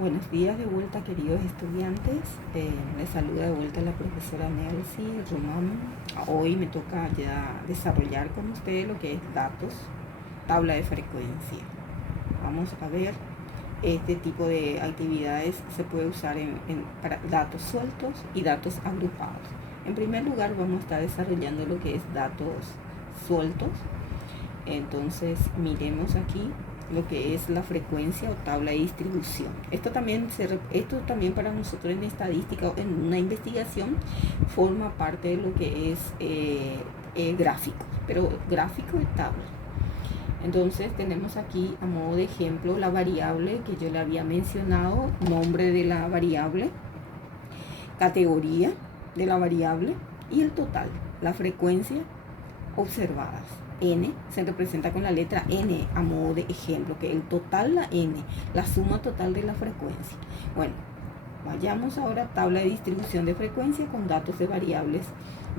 Buenos días de vuelta, queridos estudiantes. Les saluda de vuelta la profesora Nelcy Román. Hoy me toca ya desarrollar con ustedes lo que es datos, tabla de frecuencia. Vamos a ver este tipo de actividades se puede usar para datos sueltos y datos agrupados. En primer lugar vamos a estar desarrollando lo que es datos sueltos. Entonces miremos aquí lo que es la frecuencia o tabla de distribución. Esto también para nosotros en estadística o en una investigación forma parte de lo que es gráfico, pero gráfico de tabla. Entonces tenemos aquí a modo de ejemplo la variable que yo le había mencionado, nombre de la variable, categoría de la variable y el total, la frecuencia observadas. N se representa con la letra N a modo de ejemplo, que el total, la N, la suma total de la frecuencia. Bueno, vayamos ahora a tabla de distribución de frecuencia con datos de variables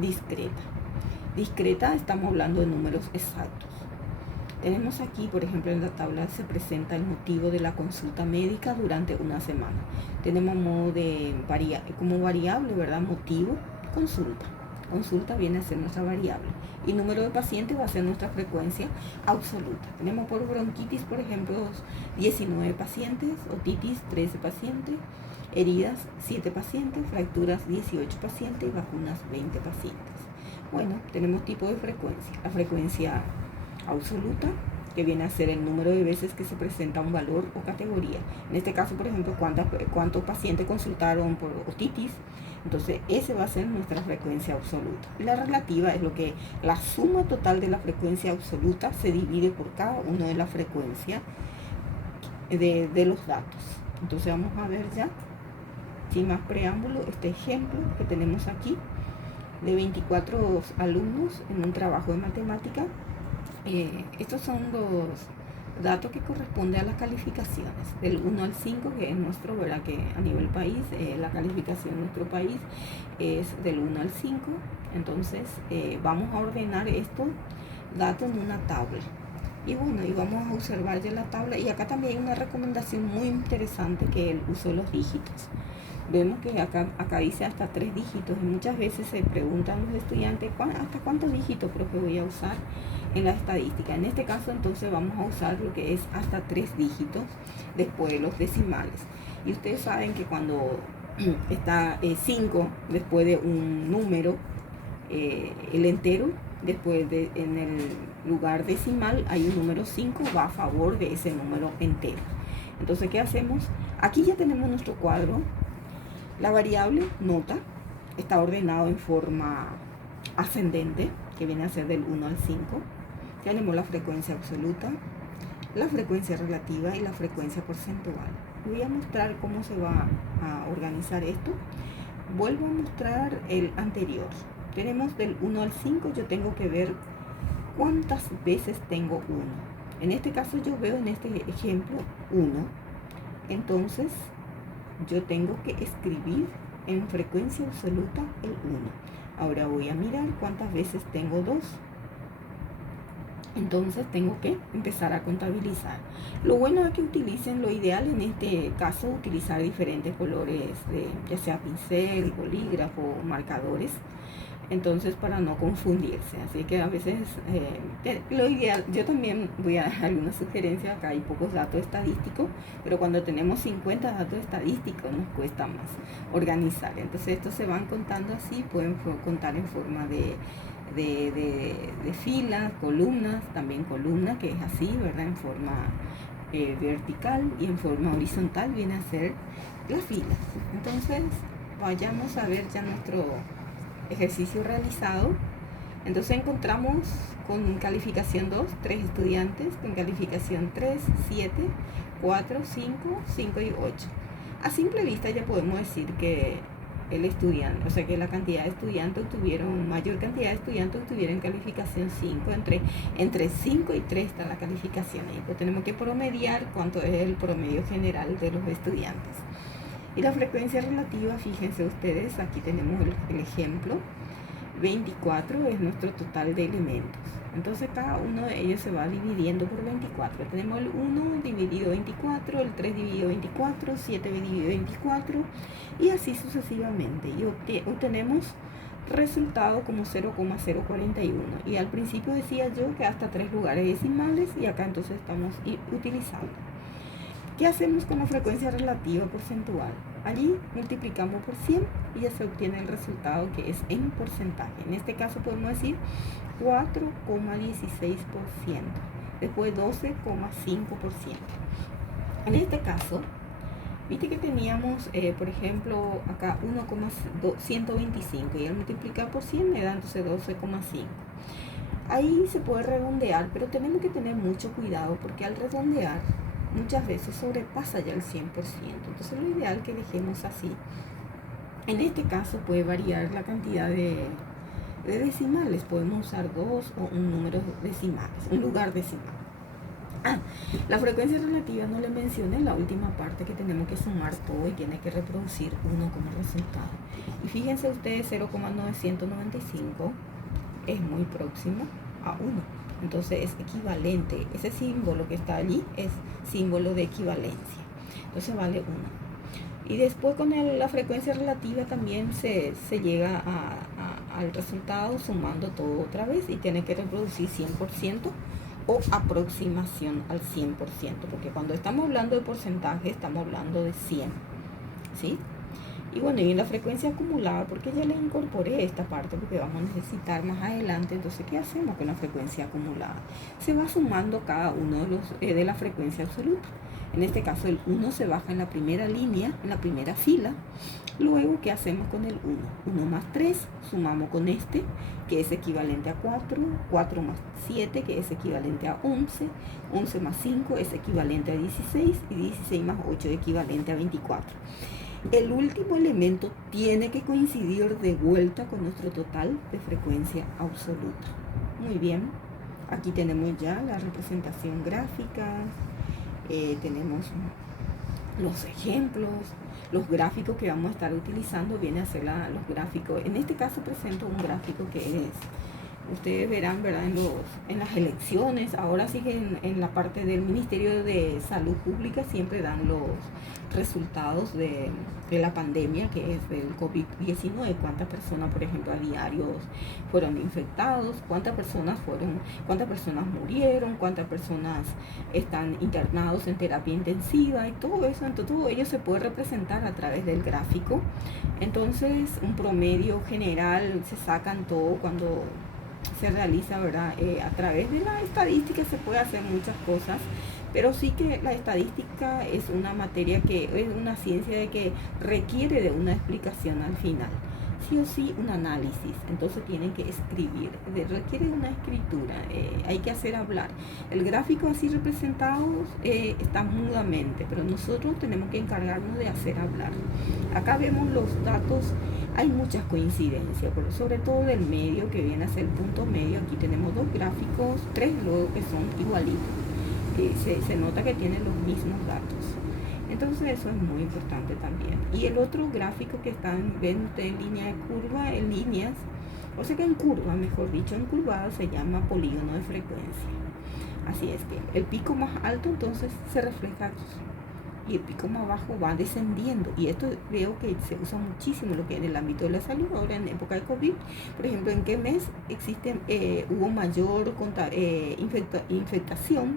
discreta. Discreta, estamos hablando de números exactos. Tenemos aquí, por ejemplo, en la tabla se presenta el motivo de la consulta médica durante una semana. Tenemos modo de como variable, ¿verdad? Motivo, consulta. Consulta viene a ser nuestra variable y número de pacientes va a ser nuestra frecuencia absoluta. Tenemos por bronquitis, por ejemplo, 19 pacientes, otitis 13 pacientes, heridas 7 pacientes, fracturas 18 pacientes y vacunas 20 pacientes. Bueno, tenemos tipo de frecuencia. La frecuencia absoluta, que viene a ser el número de veces que se presenta un valor o categoría. En este caso, por ejemplo, cuántos pacientes consultaron por otitis. Entonces, ese va a ser nuestra frecuencia absoluta. Y la relativa es lo que la suma total de la frecuencia absoluta se divide por cada una de las frecuencias de los datos. Entonces, vamos a ver ya, sin más preámbulo, este ejemplo que tenemos aquí de 24 alumnos en un trabajo de matemática. Estos son los datos que corresponden a las calificaciones del 1 al 5, que es nuestro, ¿verdad? Que a nivel país, la calificación de nuestro país es del 1 al 5. Entonces vamos a ordenar estos datos en una tabla. Y bueno, y vamos a observar ya la tabla. Y acá también hay una recomendación muy interesante, que es el uso de los dígitos. Vemos que acá dice hasta 3 dígitos y muchas veces se preguntan los estudiantes ¿hasta cuántos dígitos, profe, voy a usar en la estadística? En este caso entonces vamos a usar lo que es hasta 3 dígitos después de los decimales. Y ustedes saben que cuando está 5 después de un número, el entero, después en el lugar decimal hay un número 5, va a favor de ese número entero. Entonces, ¿qué hacemos? Aquí ya tenemos nuestro cuadro. La variable nota está ordenado en forma ascendente, que viene a ser del 1 al 5. Tenemos la frecuencia absoluta, la frecuencia relativa y la frecuencia porcentual. Voy a mostrar cómo se va a organizar esto. Vuelvo a mostrar el anterior. Tenemos del 1 al 5, yo tengo que ver cuántas veces tengo 1. En este caso yo veo en este ejemplo 1. Entonces yo tengo que escribir en frecuencia absoluta el 1. Ahora voy a mirar cuántas veces tengo 2. Entonces tengo que empezar a contabilizar. Lo bueno es que utilicen, lo ideal en este caso, utilizar diferentes colores, ya sea pincel, bolígrafo, marcadores. Entonces, para no confundirse, así que a veces lo ideal, yo también voy a dar algunas sugerencias. Acá hay pocos datos estadísticos, pero cuando tenemos 50 datos estadísticos nos cuesta más organizar. Entonces estos se van contando así, pueden contar en forma de filas, columnas, también columna, que es así, ¿verdad? En forma vertical, y en forma horizontal viene a ser las filas. Entonces vayamos a ver ya nuestro ejercicio realizado. Entonces encontramos con calificación 2, 3 estudiantes, con calificación 3, 7, 4, 5, 5 y 8. A simple vista ya podemos decir que el estudiante, o sea que la cantidad de estudiantes mayor cantidad de estudiantes obtuvieron calificación 5, entre 5 y 3 está la calificación. Y pues tenemos que promediar cuánto es el promedio general de los estudiantes. Y la frecuencia relativa, fíjense ustedes, aquí tenemos el ejemplo, 24 es nuestro total de elementos. Entonces cada uno de ellos se va dividiendo por 24. Tenemos el 1 dividido 24, el 3 dividido 24, 7 dividido 24 y así sucesivamente. Y obtenemos resultado como 0,041. Y al principio decía yo que hasta 3 lugares decimales y acá entonces estamos utilizando. ¿Qué hacemos con la frecuencia relativa porcentual? Allí multiplicamos por 100 y ya se obtiene el resultado que es en porcentaje. En este caso podemos decir 4,16%, después 12,5%. En este caso, viste que teníamos, por ejemplo, acá 1,125 y al multiplicar por 100 me da entonces 12,5. Ahí se puede redondear, pero tenemos que tener mucho cuidado porque al redondear muchas veces sobrepasa ya el 100%. Entonces lo ideal que dejemos así. En este caso puede variar la cantidad de decimales. Podemos usar 2 o un número decimales, un lugar decimal. La frecuencia relativa no le mencioné la última parte que tenemos que sumar todo y tiene que reproducir 1 como resultado. Y fíjense ustedes, 0,995 es muy próximo a 1. Entonces es equivalente. Ese símbolo que está allí es símbolo de equivalencia. Entonces vale 1. Y después con la frecuencia relativa también se llega al resultado sumando todo otra vez y tiene que reproducir 100% o aproximación al 100%, porque cuando estamos hablando de porcentaje estamos hablando de 100, ¿sí? Y bueno, y en la frecuencia acumulada, porque ya le incorporé esta parte porque vamos a necesitar más adelante. Entonces, ¿qué hacemos con la frecuencia acumulada? Se va sumando cada uno de la frecuencia absoluta. En este caso el 1 se baja en la primera línea, en la primera fila. Luego, ¿qué hacemos con el 1? 1 más 3, sumamos con este, que es equivalente a 4, 4 más 7, que es equivalente a 11, 11 más 5 es equivalente a 16 y 16 más 8 es equivalente a 24. El último elemento tiene que coincidir de vuelta con nuestro total de frecuencia absoluta. Muy bien, aquí tenemos ya la representación gráfica, tenemos los ejemplos, los gráficos que vamos a estar utilizando, viene a ser los gráficos. En este caso presento un gráfico que es, ustedes verán, ¿verdad? En las elecciones, ahora sí que en la parte del Ministerio de Salud Pública siempre dan los resultados de la pandemia, que es del COVID-19, cuántas personas, por ejemplo, a diario fueron infectados, cuántas personas murieron, cuántas personas están internados en terapia intensiva y todo eso. Entonces todo ello se puede representar a través del gráfico. Entonces un promedio general se sacan todo cuando se realiza, ¿verdad? A través de la estadística se puede hacer muchas cosas, pero sí que la estadística es una materia que es una ciencia de que requiere de una explicación al final, sí o sí un análisis. Entonces tienen que escribir, requiere de una escritura, hay que hacer hablar. El gráfico así representado está mudamente, pero nosotros tenemos que encargarnos de hacer hablar. Acá vemos los datos. Hay muchas coincidencias, pero sobre todo del medio, que viene a ser el punto medio. Aquí tenemos dos gráficos, tres luego que son igualitos. Se nota que tienen los mismos datos. Entonces eso es muy importante también. Y el otro gráfico que están viendo en línea de curva, en líneas, o sea que en curva, mejor dicho, en curvado, se llama polígono de frecuencia. Así es que el pico más alto entonces se refleja aquí y el pico más bajo va descendiendo, y esto veo que se usa muchísimo lo que en el ámbito de la salud ahora en época de COVID. Por ejemplo, en qué mes hubo mayor infectación,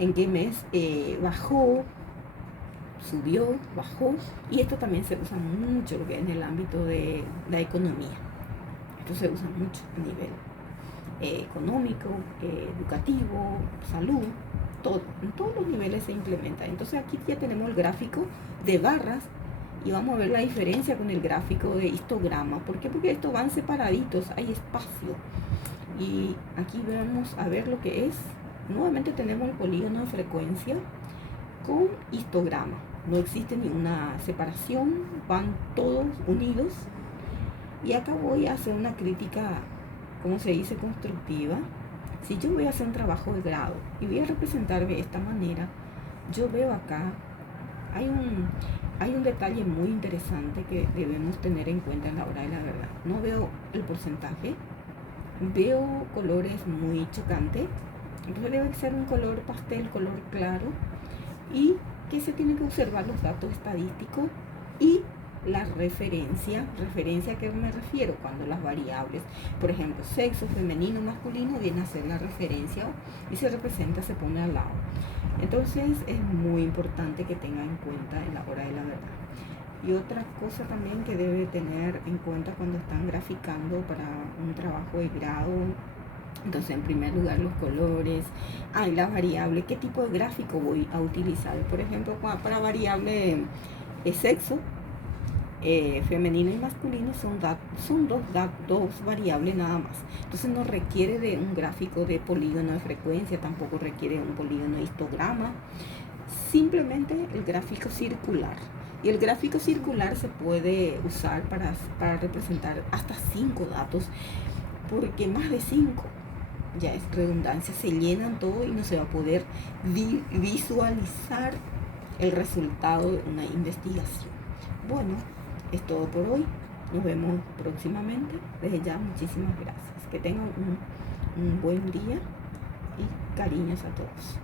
en qué mes bajó, subió, bajó, y esto también se usa mucho lo que en el ámbito de la economía. Esto se usa mucho a nivel económico, educativo, salud. Todo, en todos los niveles se implementa. Entonces aquí ya tenemos el gráfico de barras y vamos a ver la diferencia con el gráfico de histograma. ¿Por qué? Porque estos van separaditos, hay espacio. Y aquí vamos a ver lo que es. Nuevamente tenemos el polígono de frecuencia con histograma. No existe ninguna separación, van todos unidos. Y acá voy a hacer una crítica, como se dice, constructiva. Si yo voy a hacer un trabajo de grado y voy a representar de esta manera, yo veo acá, hay un detalle muy interesante que debemos tener en cuenta en la hora de la verdad. No veo el porcentaje, veo colores muy chocantes, entonces debe ser un color pastel, color claro, y que se tienen que observar los datos estadísticos y la referencia a qué me refiero cuando las variables, por ejemplo, sexo, femenino, masculino, viene a ser la referencia y se representa, se pone al lado. Entonces es muy importante que tenga en cuenta en la hora de la verdad. Y otra cosa también que debe tener en cuenta cuando están graficando para un trabajo de grado, entonces en primer lugar los colores, la variable, qué tipo de gráfico voy a utilizar. Por ejemplo, para variable sexo, femenino y masculino son dos variables nada más. Entonces no requiere de un gráfico de polígono de frecuencia, tampoco requiere un polígono de histograma, simplemente el gráfico circular. Y el gráfico circular se puede usar para representar hasta 5 datos, porque más de 5 ya es redundancia, se llenan todo y no se va a poder visualizar el resultado de una investigación. Bueno, es todo por hoy. Nos vemos próximamente. Desde ya, muchísimas gracias. Que tengan un buen día y cariños a todos.